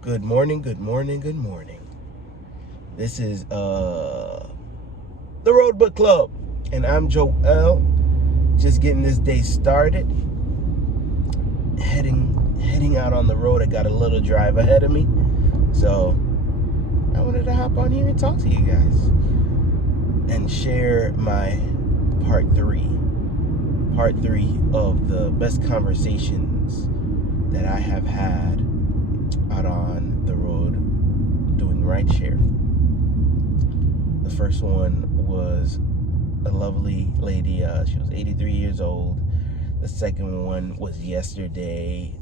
Good morning, good morning, good morning. This is the Road Book Club, and I'm Joel. Just getting this day started. Heading out on the road. I got a little drive ahead of me, so I wanted to hop on here and talk to you guys and share my part three of the best conversations that I have had out on the road doing rideshare. The first one was a lovely lady. She was 83 years old. The second one was yesterday.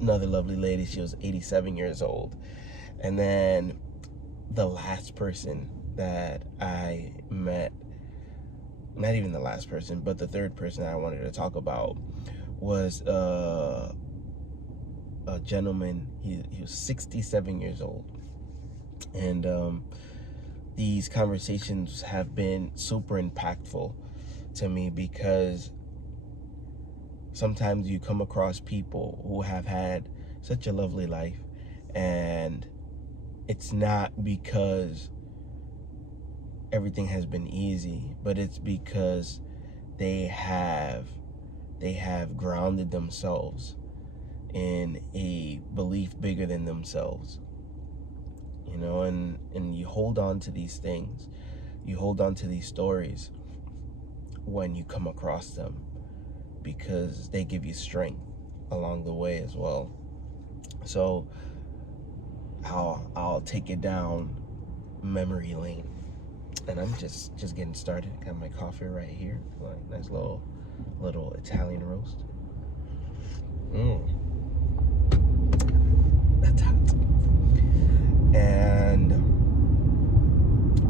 Another lovely lady. She was 87 years old. And then the last person that I met, not even the last person, but the third person I wanted to talk about was a gentleman. He was 67 years old. And these conversations have been super impactful to me because sometimes you come across people who have had such a lovely life, and it's not because everything has been easy, but it's because they have grounded themselves in a belief bigger than themselves. And you hold on to these things, you hold on to these stories when you come across them, because they give you strength along the way as well. So I'll take it down memory lane, and I'm just getting started. Got my coffee right here, like nice little Italian roast. That's hot.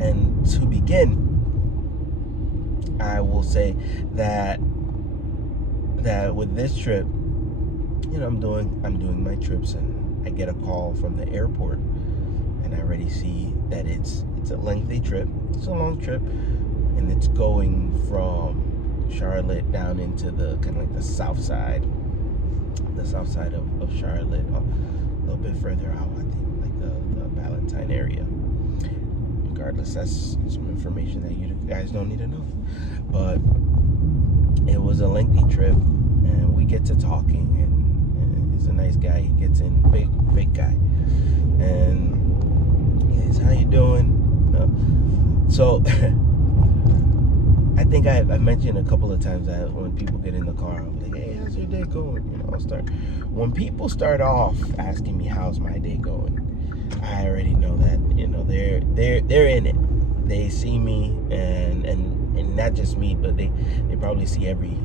And to begin, I will say that with this trip, I'm doing my trips, and I get a call from the airport, and I already see that it's a lengthy trip. It's a long trip, and it's going from Charlotte down into the kind of like the south side of Charlotte, a little bit further out, I think, like the Valentine area. Regardless, that's some information that you guys don't need to know. But it was a lengthy trip, and we get to talking, and he's a nice guy. He gets in, big guy, and he says, "How you doing?" So I think I've mentioned a couple of times that when people get in the car, I'm like, "Hey, how's your day going?" When people start off asking me how's my day going, I already know that they're in it. They see me, and not just me, but they probably see every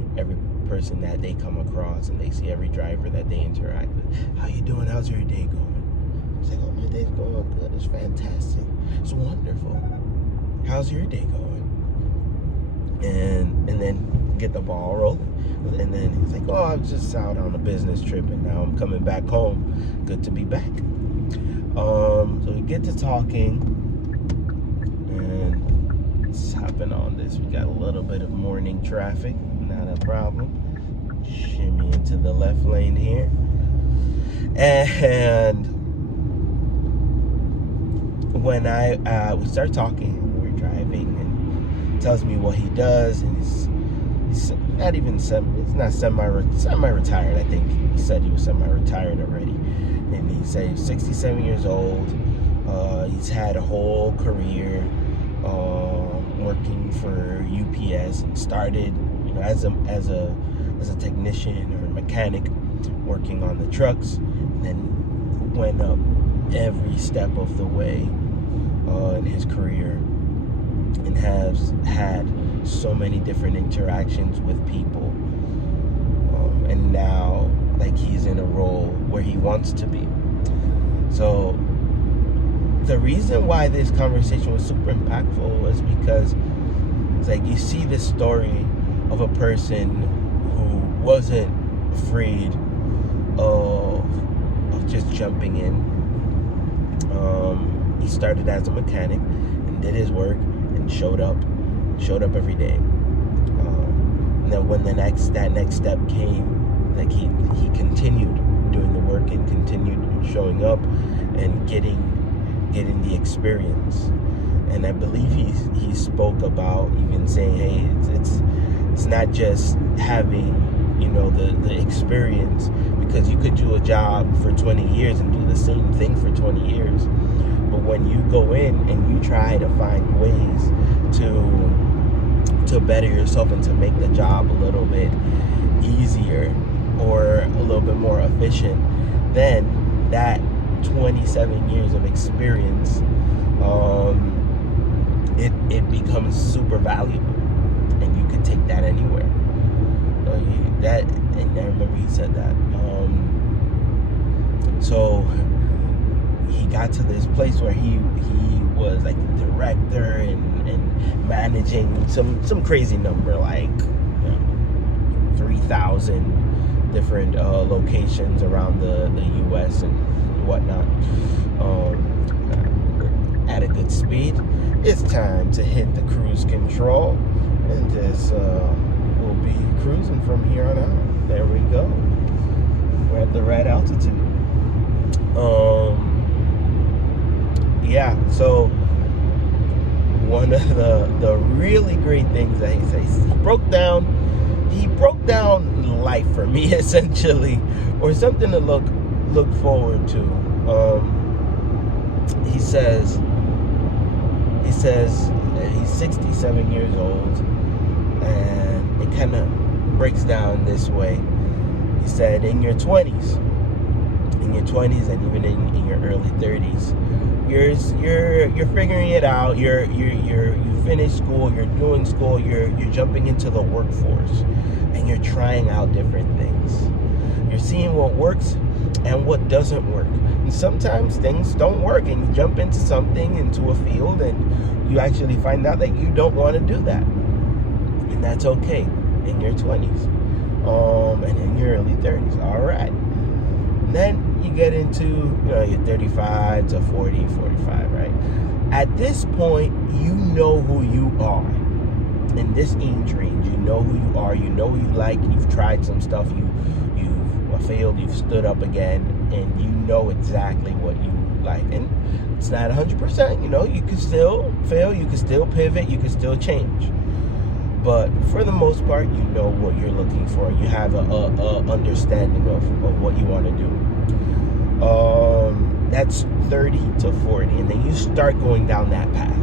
person that they come across, and they see every driver that they interact with. How you doing? How's your day going? It's like, oh, my day's going good. It's fantastic. It's wonderful. How's your day going? And then get the ball rolling. And then he's like, oh, I was just out on a business trip, and now I'm coming back home. Good to be back. So we get to talking, and it's hopping on this. We got a little bit of morning traffic, not a problem. Shimmy into the left lane here, and when we start talking, we're driving, and he tells me what he does, and he's not even semi-retired. I think he said he was semi-retired already. And he said he's 67 years old. He's had a whole career working for UPS. Started, as a technician or a mechanic, working on the trucks. And then went up every step of the way in his career, and has had so many different interactions with people. And now, like, he's in a role where he wants to be. So the reason why this conversation was super impactful was because it's like you see this story of a person who wasn't afraid of just jumping in. He started as a mechanic and did his work and showed up every day. And then when that next step came, like he continued doing the work and continued showing up and getting the experience. And I believe he spoke about even saying, hey, it's not just having, you know, the experience, because you could do a job for 20 years and do the same thing for 20 years. But when you go in and you try to find ways to better yourself and to make the job a little bit easier or a little bit more efficient, then that 27 years of experience, it becomes super valuable, and you can take that anywhere. And I remember he said that. So he got to this place where he was like the director and managing some crazy number, like 3,000 different locations around the U.S. and whatnot. At a good speed. It's time to hit the cruise control, and just we'll be cruising from here on out. There we go. We're at the right altitude. Yeah, so one of the really great things that he says, he broke down life for me, essentially, or something to look forward to. He says he's 67 years old, and it kind of breaks down this way. He said, in your 20s and even in your early 30s, you're figuring it out. You finished school, you're doing school, you're jumping into the workforce, and you're trying out different things. You're seeing what works and what doesn't work. And sometimes things don't work, and you jump into a field, and you actually find out that you don't want to do that. And that's okay in your 20s. And in your early 30s. All right. And then you get into, your 35 to 40, 45, right? At this point, you know who you are. In this age range, you know who you are. You know who you like. You've tried some stuff. You've failed. You've stood up again, and you know exactly what you like. And it's not 100%. You can still fail. You can still pivot. You can still change. But for the most part, you know what you're looking for. You have a understanding of what you want to do. That's 30 to 40, and then you start going down that path.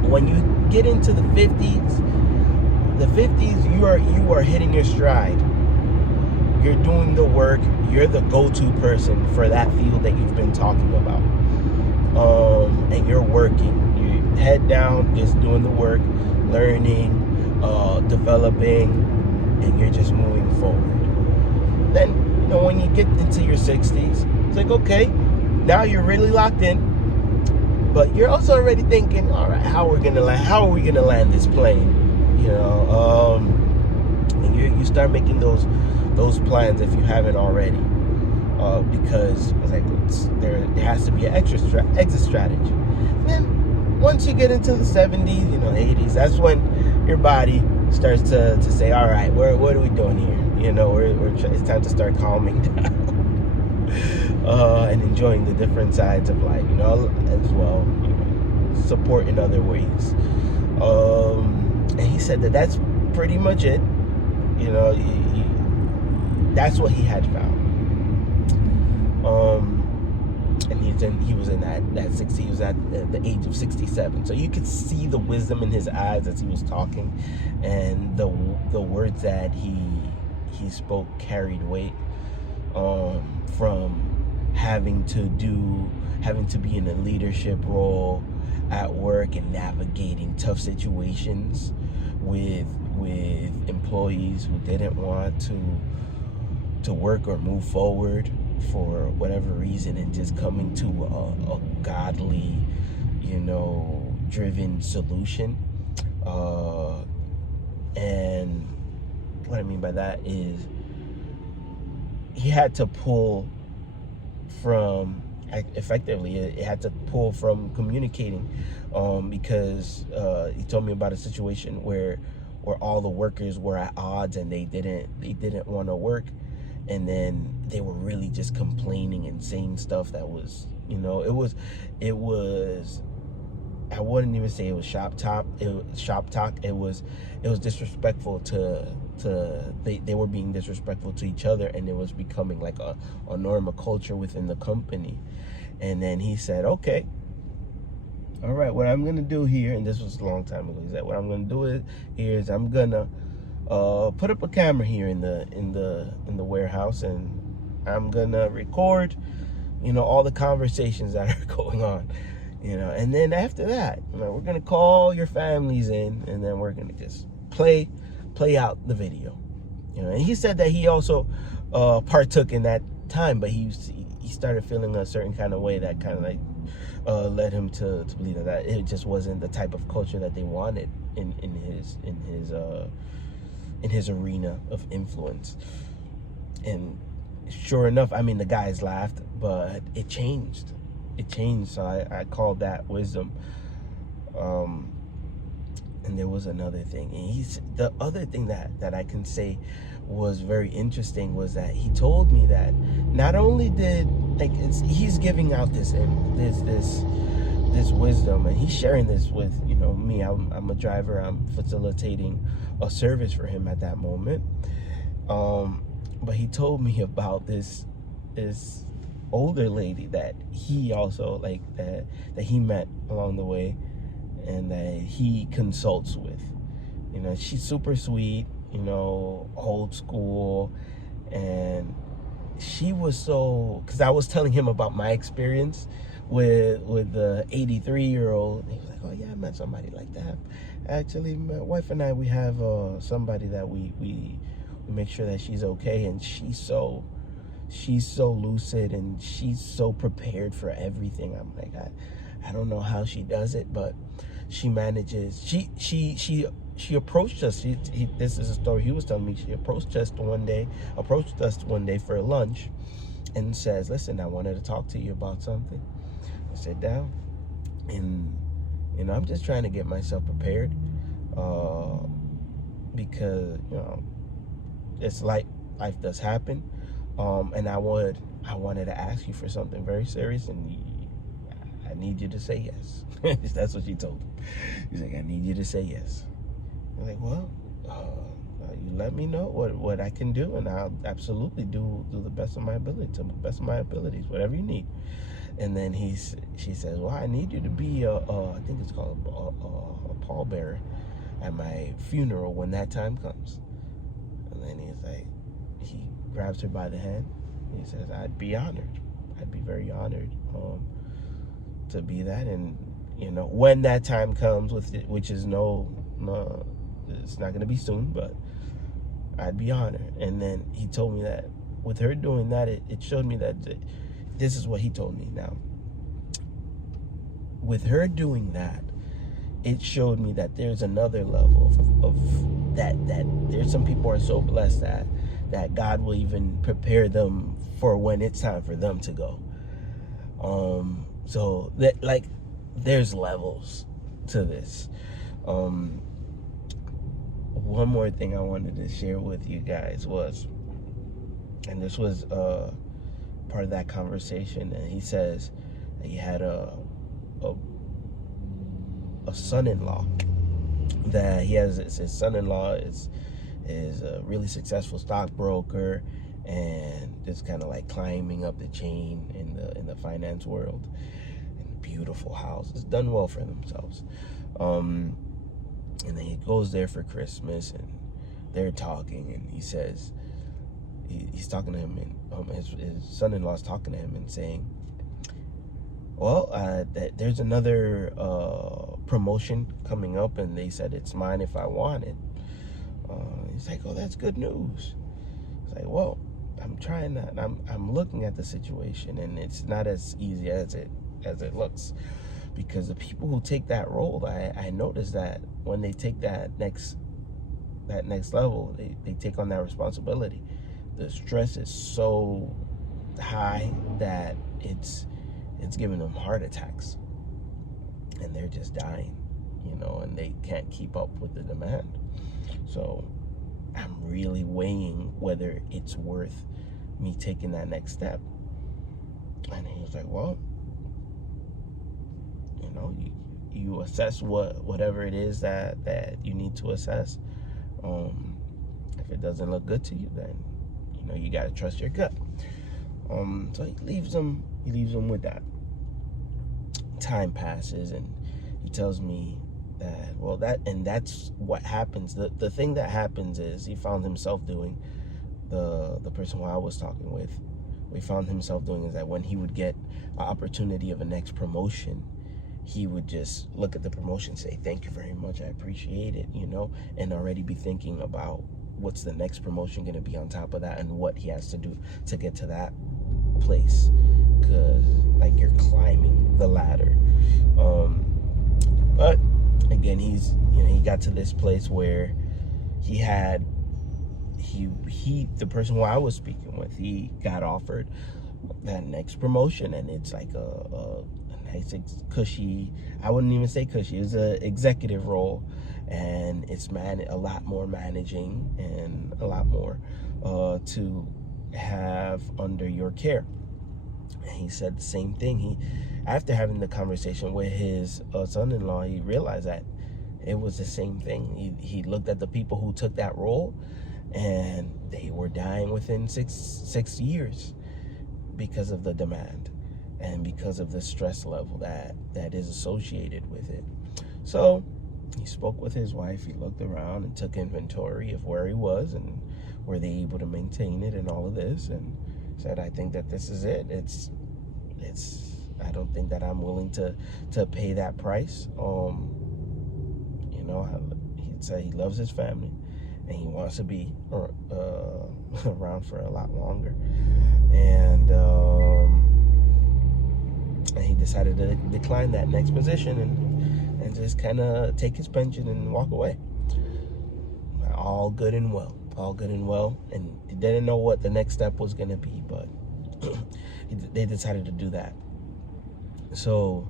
When you get into the 50s, you are hitting your stride. You're doing the work. You're the go-to person for that field that you've been talking about. And you're working. You head down, just doing the work, learning, developing, and you're just moving forward. Then, when you get into your 60s, it's like, okay, now you're really locked in, but you're also already thinking, all right, how are we gonna land this plane? And you start making those plans if you haven't already, because it's like there has to be an exit strategy. And then once you get into the 70s, 80s, that's when your body starts to say, all right, what are we doing here? It's time to start calming down and enjoying the different sides of life, as well, support in other ways. And he said that's pretty much it. That's what he had found. And he was in that 60. He was at the age of 67. So you could see the wisdom in his eyes as he was talking, and the words that he spoke carried weight. From having to be in a leadership role at work and navigating tough situations with employees who didn't want to work or move forward for whatever reason, and just coming to a godly, driven solution. And what I mean by that is he had to pull from, effectively, it had to pull from communicating, because he told me about a situation where all the workers were at odds, and they didn't want to work, and then they were really just complaining and saying stuff that was, it was I wouldn't even say it was shop talk. It was disrespectful they were being disrespectful to each other, and it was becoming like a normal culture within the company. And then he said, okay, all right, what I'm gonna do here, and this was a long time ago, he said, what I'm gonna do is I'm gonna put up a camera here in the warehouse, and I'm gonna record, all the conversations that are going on, and then after that, we're gonna call your families in, and then we're gonna just play out the video, and he said that he also partook in that time, but he started feeling a certain kind of way that kind of like led him to believe that it just wasn't the type of culture that they wanted in his arena of influence. And sure enough, I mean, the guys laughed, but it changed. So I called that wisdom. And there was another thing, and the other thing that I can say was very interesting was that he told me that not only did he's giving out this wisdom, and he's sharing this with me. I'm a driver. I'm facilitating a service for him at that moment. But he told me about this older lady that he also that he met along the way, and that he consults with. She's super sweet, old school, and she was because I was telling him about my experience with the 83-year-old. He was like, oh yeah, I met somebody like that. Actually, my wife and I, we have somebody that we make sure that she's okay, and she's so lucid, and she's so prepared for everything. I'm like, I don't know how she does it, but she manages. She approached us. This is a story he was telling me. She approached us one day for lunch, and says, listen, I wanted to talk to you about something. I sit down, and I'm just trying to get myself prepared, because it's like life does happen, and I wanted to ask you for something very serious, and I need you to say yes. That's what she told him. He's like, I need you to say yes. I'm like, well, you let me know what I can do, and I'll absolutely do the best of my ability, to the best of my abilities, whatever you need. And then she says, well, I need you to be I think it's called a pallbearer at my funeral when that time comes. And then he grabs her by the hand. He says, I'd be honored. I'd be very honored to be that. And when that time comes, which is no, it's not going to be soon, but I'd be honored. And then he told me that with her doing that, it showed me that this is what he told me now. With her doing that, it showed me that there's another level of that there's some people are so blessed that God will even prepare them for when it's time for them to go. So that there's levels to this. One more thing I wanted to share with you guys was, and this was part of that conversation, and he says that he had a son-in-law, that he has his son-in-law is a really successful stockbroker, and just kind of like climbing up the chain in the finance world, and beautiful houses, done well for themselves. And then he goes there for Christmas, and they're talking, and he says he's talking to him, and his son-in-law's talking to him and saying, well, there's another promotion coming up, and they said it's mine if I want it. He's like, oh, that's good news. He's like, well, I'm trying that. I'm looking at the situation, and it's not as easy as it looks, because the people who take that role, I noticed that when they take that next level, they take on that responsibility, the stress is so high that it's giving them heart attacks, and they're just dying, and they can't keep up with the demand. So I'm really weighing whether it's worth me taking that next step. And he was like, well, you know, you assess whatever it is that you need to assess. If it doesn't look good to you, then you know you got to trust your gut. So he leaves him with that. Time passes, and he tells me that, well, that's what happens. The thing that happens is he found himself doing, the person who I was talking with, we found himself doing is that when he would get an opportunity of a next promotion, he would just look at the promotion, say, thank you very much, I appreciate it, you know, and already be thinking about what's the next promotion going to be on top of that and what he has to do to get to that place, because like you're climbing the ladder. But again, he got to this place where the person who I was speaking with, he got offered that next promotion, and it's like a nice cushy, I wouldn't even say cushy, it was an executive role, and it's a lot more managing and a lot more to have under your care. And he said the same thing. After having the conversation with his son-in-law, he realized that it was the same thing. He looked at the people who took that role, and they were dying within six years because of the demand and because of the stress level that is associated with it. So he spoke with his wife. He looked around and took inventory of where he was and were they able to maintain it and all of this, and said, I think that this is it. It's I don't think that I'm willing to pay that price. You know, he'd say he loves his family and he wants to be around for a lot longer, and he decided to decline that next position and just kind of take his pension and walk away. All good and well, and he didn't know what the next step was going to be, but they decided to do that. So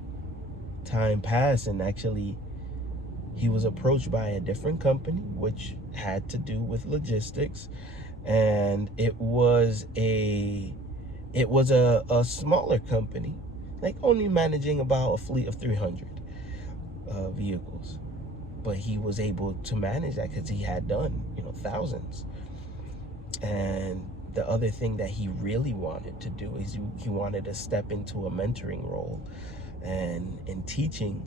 time passed, and actually he was approached by a different company which had to do with logistics, and it was a smaller company, like only managing about a fleet of 300 vehicles, but he was able to manage that because he had done, you know, thousands. And the other thing that he really wanted to do is he wanted to step into a mentoring role and in teaching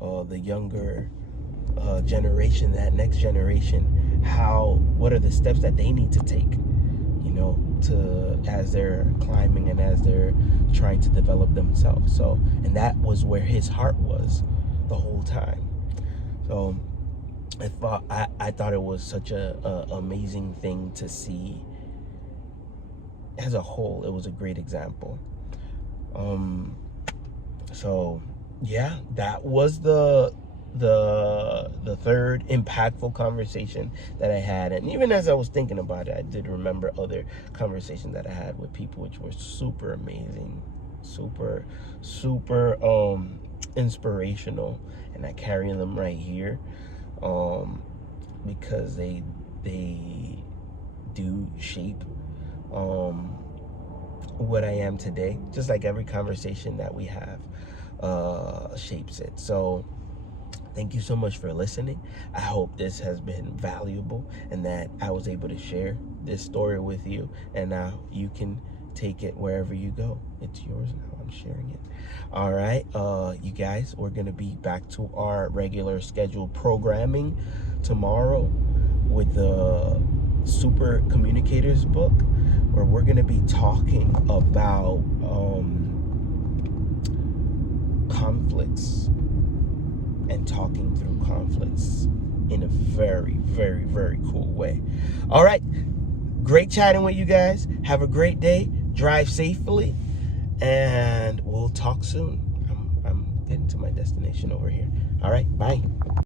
the younger generation, that next generation, what are the steps that they need to take, you know, as they're climbing and as they're trying to develop themselves. So, and that was where his heart was the whole time. So I thought it was such a amazing thing to see. As a whole, it was a great example. So yeah, that was the third impactful conversation that I had. And even as I was thinking about it, I did remember other conversations that I had with people which were super amazing, super inspirational, and I carry them right here because they do shape what I am today, just like every conversation that we have shapes it. So thank you so much for listening. I hope this has been valuable and that I was able to share this story with you, and now you can take it wherever you go. It's yours now. I'm sharing it. All right, you guys, we're gonna be back to our regular scheduled programming tomorrow with the Super Communicators book, where we're gonna be talking about conflicts and talking through conflicts in a very, very, very cool way. All right, great chatting with you guys. Have a great day. Drive safely, and we'll talk soon. I'm getting to my destination over here. All right, bye.